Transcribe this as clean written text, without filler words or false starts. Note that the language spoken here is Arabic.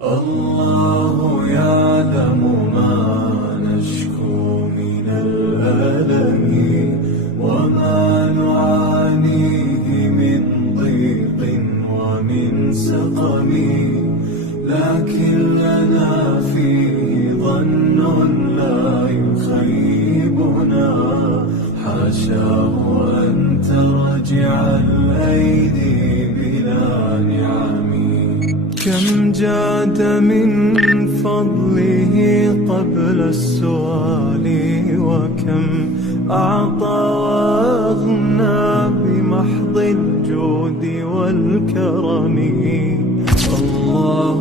الله يعلم ما نشكو من الألم وما نعانيه من ضيق ومن سقم، لكن لنا فيه ظن لا يخيبنا، حاشاه أن ترجع الأيدي بلا نعم. كم جاد من فضله قبل السؤال، وكم أعطى وأغنى بمحض الجود والكرم. الله